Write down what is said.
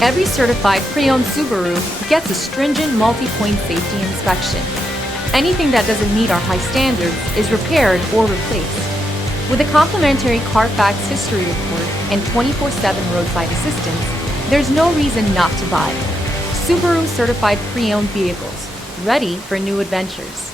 Every certified pre-owned Subaru gets a stringent multi-point safety inspection. Anything that doesn't meet our high standards is repaired or replaced. With a complimentary CARFAX history report and 24/7 roadside assistance, there's no reason not to buy. Subaru Certified Pre-Owned vehicles, ready for new adventures.